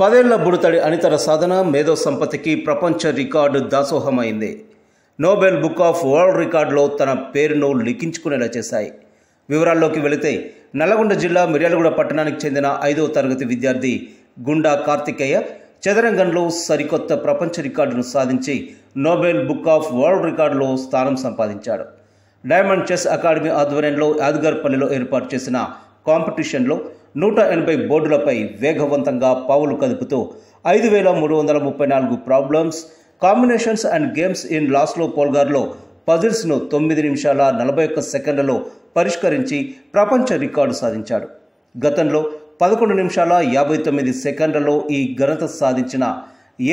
10 ఏళ్ల బుడతడి అనితర సాధన మేధో సంపత్తికి ప్రపంచ రికార్డు దాసోహమైంది. నోబెల్ బుక్ ఆఫ్ వరల్డ్ రికార్డులో తన పేరును లిఖించుకునేలా చేశాయి. వివరాల్లోకి వెళితే నల్లగొండ జిల్లా మిర్యాలగూడ పట్టణానికి చెందిన 5వ తరగతి విద్యార్థి గుండా కార్తికేయ చదరంగంలో సరికొత్త ప్రపంచ రికార్డును సాధించి నోబెల్ బుక్ ఆఫ్ వరల్డ్ రికార్డులో స్థానం సంపాదించాడు. డైమండ్ చెస్ అకాడమీ ఆధ్వర్యంలో యాదగిరిపల్లిలో ఏర్పాటు చేసిన కాంపిటీషన్లో 180 బోర్డులపై వేగవంతంగా పావులు కదుపుతూ 5334 problems, combinations and games in Laszlo పోల్గార్లో పజిల్స్ను 9 నిమిషాల 41 సెకండ్లలో పరిష్కరించి ప్రపంచ రికార్డు సాధించాడు. గతంలో 11 నిమిషాల 59 సెకండ్లలో ఈ ఘనత సాధించిన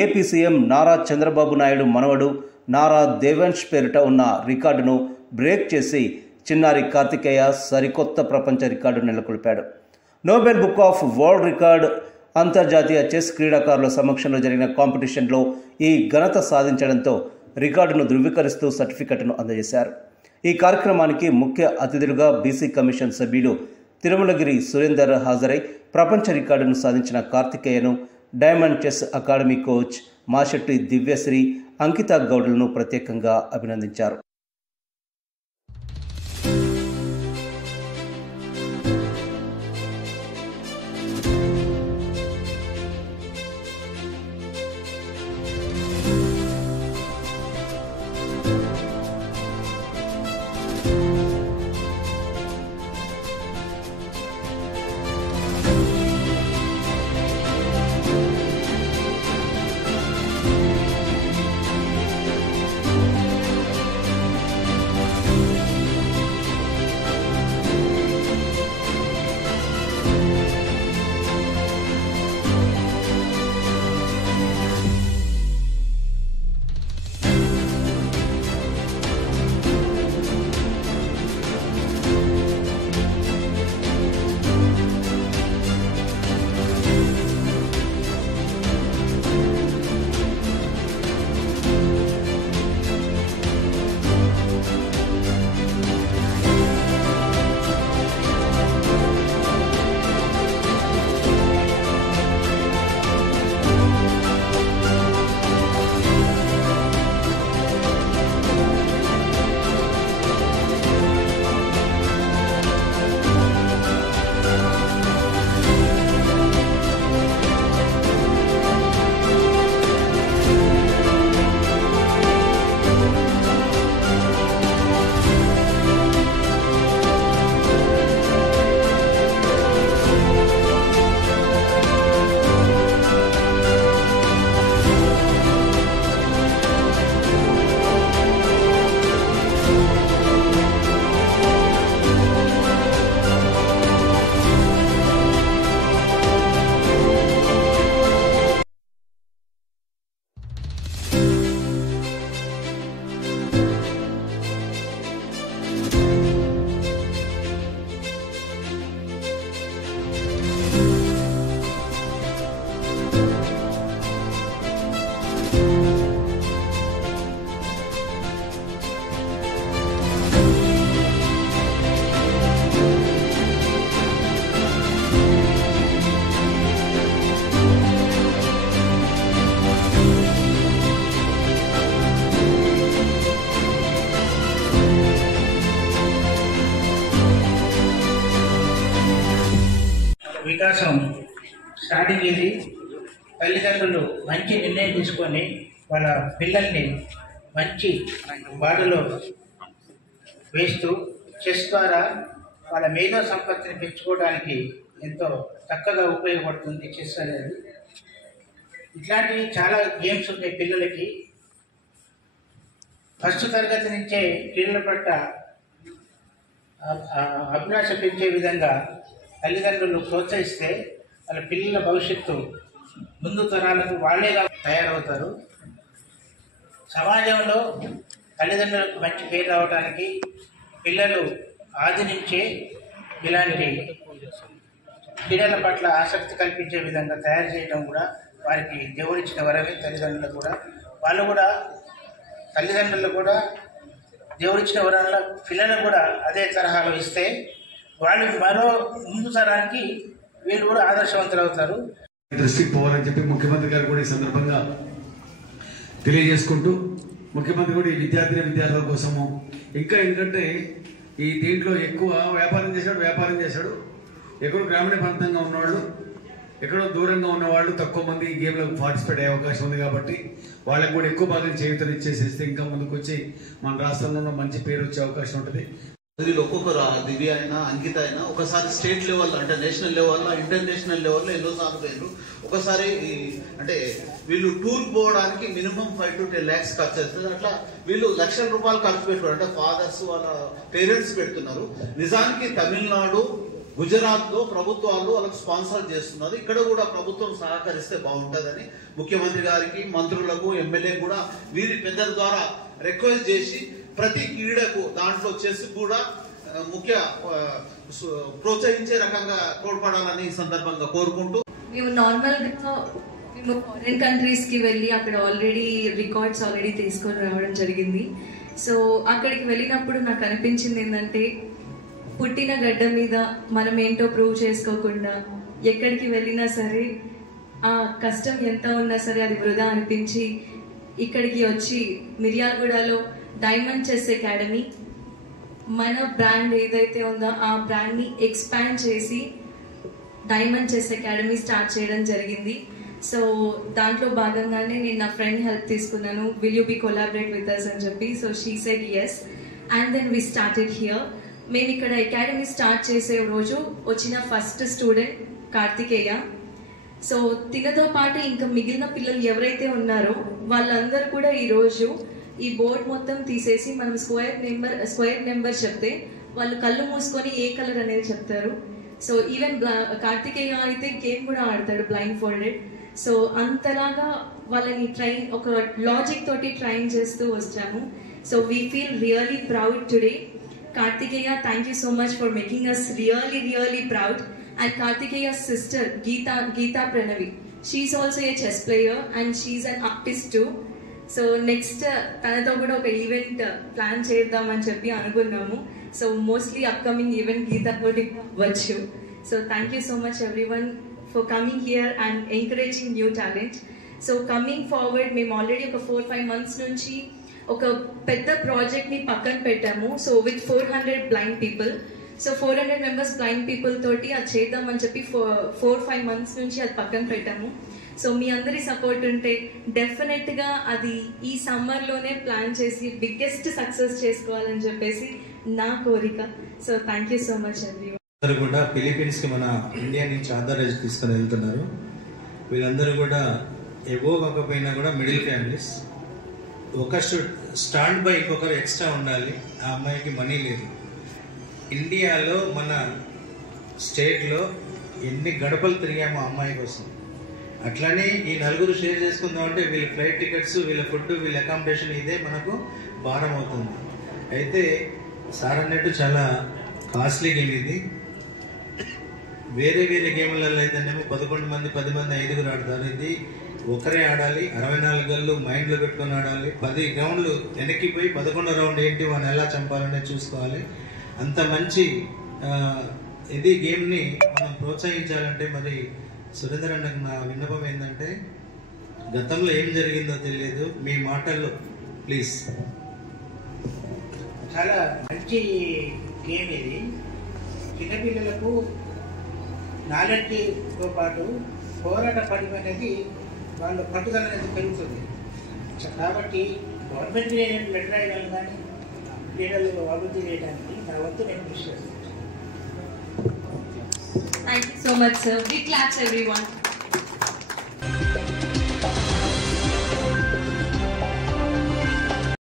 ఏపీ సీఎం నారా చంద్రబాబు నాయుడు మనవడు నారా దేవాంశ్ పేరిట ఉన్న రికార్డును బ్రేక్ చేసి చిన్నారి కార్తికేయ సరికొత్త ప్రపంచ రికార్డు నెలకొల్పాడు. Nobel book of world record అంతర్జాతీయ చెస్ క్రీడాకారుల సమక్షంలో జరిగిన కాంపిటీషన్లో ఈ ఘనత సాధించడంతో రికార్డును ధృవీకరిస్తూ సర్టిఫికెట్ను అందజేశారు. ఈ కార్యక్రమానికి ముఖ్య అతిథులుగా బీసీ కమిషన్ సభ్యులు తిరుమలగిరి సురేందర్ హాజరై ప్రపంచ రికార్డును సాధించిన కార్తికేయను diamond chess academy coach Mashetti Divyasri, Ankita గౌడ్లను ప్రత్యేకంగా అభినందించారు. వికాసం స్టార్టింగ్ ఇది. తల్లిదండ్రులు మంచి నిర్ణయం తీసుకొని వాళ్ళ పిల్లల్ని మంచి బాటలో వేస్తూ చెస్ ద్వారా వాళ్ళ మేధో సంపత్తిని పెంచుకోవడానికి ఎంతో చక్కగా ఉపయోగపడుతుంది చెస్ అనేది. ఇట్లాంటివి చాలా గేమ్స్ ఉన్నాయి పిల్లలకి. ఫస్ట్ తరగతి నుంచే పిల్లల పట్ల అభిలాష పెంచే విధంగా తల్లిదండ్రులు ప్రోత్సహిస్తే వాళ్ళ పిల్లల భవిష్యత్తు ముందు తరాలకు వాళ్ళేగా తయారవుతారు. సమాజంలో తల్లిదండ్రులకు మంచి పేరు రావడానికి పిల్లలు ఆది నుంచే ఇలాంటి క్రీడల పట్ల ఆసక్తి కల్పించే విధంగా తయారు చేయడం కూడా వారికి దేవుడిచ్చిన వరమే. తల్లిదండ్రులు కూడా తల్లిదండ్రులు కూడా దేవుడిచ్చిన వరంలో పిల్లలకు కూడా అదే తరహాలో ఇస్తే వాళ్ళు మరో ముందు తరానికి వీళ్ళు కూడా ఆదర్శవంతులు అవుతారు. దృష్టికి పోవాలని చెప్పి ముఖ్యమంత్రి గారు కూడా ఈ సందర్భంగా తెలియజేసుకుంటూ, ముఖ్యమంత్రి కూడా ఈ విద్యార్థుల కోసము ఇంకా ఏంటంటే ఈ దీంట్లో ఎక్కువ వ్యాపారం చేశాడు. ఎక్కడో గ్రామీణ ప్రాంతంగా ఉన్నవాళ్ళు, ఎక్కడో దూరంగా ఉన్నవాళ్ళు తక్కువ మంది ఈ గేమ్లో పార్టిసిపేట్ అయ్యే అవకాశం ఉంది. కాబట్టి వాళ్ళకి కూడా ఎక్కువ భాగం చేయూతలు ఇచ్చేసేస్తే ఇంకా ముందుకు వచ్చి మన రాష్ట్రంలో మంచి పేరు వచ్చే అవకాశం ఉంటుంది. వీళ్ళు ఒక్కొక్కరు దివ్య అయినా అంకిత అయినా ఒకసారి స్టేట్ లెవెల్ అంటే నేషనల్ లెవెల్లో ఇంటర్నేషనల్ లెవెల్లో ఎన్నో సార్లు పోయినారు. ఒకసారి అంటే వీళ్ళు టూర్ పోవడానికి మినిమం 5 to 10 lakhs ఖర్చు అవుతుంది. అట్లా వీళ్ళు లక్షల రూపాయలు ఖర్చు పెట్టుకోరు. అంటే ఫాదర్స్ వాళ్ళ పేరెంట్స్ పెడుతున్నారు. నిజానికి తమిళనాడు, గుజరాత్ లో ప్రభుత్వాలు వాళ్ళకు స్పాన్సర్ చేస్తున్నారు. ఇక్కడ కూడా ప్రభుత్వం సహకరిస్తే బాగుంటుందని ముఖ్యమంత్రి గారికి, మంత్రులకు, ఎమ్మెల్యే కూడా వీరి పెద్దల ద్వారా రిక్వెస్ట్ చేసి ప్రతి క్రీడకు దాంట్లో చెస్ కూడా ముఖ్య ప్రోత్సహించే రకంగా తోడ్పడాలని ఈ సందర్భంగా కోరుకుంటూ, మేము నార్మల్గా ఫారిన్ కంట్రీస్కి వెళ్ళి అక్కడ రికార్డ్స్ ఆల్రెడీ తీసుకొని రావడం జరిగింది. సో అక్కడికి వెళ్ళినప్పుడు నాకు అనిపించింది ఏంటంటే, పుట్టిన గడ్డ మీద మనం ఏంటో ప్రూవ్ చేసుకోకుండా ఎక్కడికి వెళ్ళినా సరే ఆ కష్టం ఎంత ఉన్నా సరే అది వృధా అనిపించి ఇక్కడికి వచ్చి మిర్యాలగూడలో డైమండ్ చెస్ అకాడమీ మన బ్రాండ్ ఏదైతే ఉందో ఆ బ్రాండ్ని ఎక్స్పాండ్ చేసి డైమండ్ చెస్ అకాడమీ స్టార్ట్ చేయడం జరిగింది. సో దాంట్లో భాగంగానే నేను నా ఫ్రెండ్ హెల్ప్ తీసుకున్నాను. Will you be collaborate with us అని చెప్పి. So she said yes and then we started here. మేము ఇక్కడ అకాడమీ స్టార్ట్ చేసే రోజు వచ్చిన ఫస్ట్ స్టూడెంట్ కార్తికేయ. సో తినతో పాటు ఇంకా మిగిలిన పిల్లలు ఎవరైతే ఉన్నారో వాళ్ళందరూ కూడా ఈరోజు ఈ బోర్డ్ మొత్తం తీసేసి మనం స్క్వేర్ నెంబర్ చెప్తే వాళ్ళు కళ్ళు మూసుకొని ఏ కలర్ అనేది చెప్తారు. సో ఈవెన్ కార్తికేయ అయితే గేమ్ కూడా ఆడతాడు బ్లైండ్ ఫోల్డెడ్. సో అంతలాగా వాళ్ళని ఒక లాజిక్ తోటి ట్రైన్ చేస్తూ వచ్చాము. So we feel really proud today. Kartikeya, thank you so much for making us really proud. And Kartikeya's sister, Geeta Pranavi, she's also a chess player and she's an artist too. So next, tanato kuda oka event plan cheddamani cheppi anukunnamu. So mostly upcoming event Geeta toti vachu. So thank you so much everyone for coming here and encouraging new talent. So coming forward, మేము already ఒక 4-5 months నుంచి ఒక పెద్ద ప్రాజెక్ట్ని పక్కన పెట్టాము. So with 400 blind people. So 400 members blind people తోటి అది చేద్దామని చెప్పి 4-5 months నుంచి అది పక్కన పెట్టాము. సో మీ అందరి సపోర్ట్ ఉంటే డెఫినెట్గా అది ఈ సమ్మర్లోనే ప్లాన్ చేసి బిగ్గెస్ట్ సక్సెస్ చేసుకోవాలని చెప్పేసి నా కోరిక. So thank you so much everyone. అందరూ కూడా ఫిలిపీన్స్కి మన ఇండియా నుంచి ఆధార్ తీసుకొని వెళ్తున్నారు. వీళ్ళందరూ కూడా ఎబో కాకపోయినా కూడా మిడిల్ ఫ్యామిలీస్. ఒక స్టాండ్ బై ఇంకొకరు ఎక్స్ట్రా ఉండాలి. ఆ అమ్మాయికి మనీ లేదు. ఇండియాలో మన స్టేట్లో ఎన్ని గడపలు తిరిగామో అమ్మాయి కోసం, అట్లానే ఈ నలుగురు షేర్ చేసుకుందామంటే వీళ్ళ ఫ్లైట్ టికెట్స్, వీళ్ళ ఫుడ్, వీళ్ళ అకామిడేషన్ ఇదే మనకు భారం అవుతుంది. అయితే సార్ అన్నట్టు చాలా కాస్ట్లీ గేమ్ ఇది. వేరే గేమ్లలో అయితేనేమో 11 మంది 10 మంది 5 ఆడతారు. ఇది ఒకరే ఆడాలి. 64 గళ్ళు మైండ్లో పెట్టుకొని ఆడాలి. 10 రౌండ్లు వెనక్కి పోయి 11వ రౌండ్ ఏంటి వాళ్ళని ఎలా చంపాలనే చూసుకోవాలి. అంత మంచి ఇది గేమ్ని మనం ప్రోత్సహించాలంటే మరి సురేందర్ అన్నకు నా విన్నపం ఏంటంటే, గతంలో ఏం జరిగిందో తెలియదు, మీ మాటల్లో ప్లీజ్. చాలా మంచి గేమ్ ఇది. చిన్నపిల్లలకు నాలెడ్జ్తో పాటు పోరాట పడిమ అనేది వాళ్ళ పట్టుదల అనేది పెరుగుతుంది. కాబట్టి గవర్నమెంట్ నేను లెటర్ రాయగలను, కానీ క్రీడలు అభివృద్ధి చేయడానికి నా వంతు నేను కృషి చేస్తాను. Thank you so much, sir. Big claps, everyone.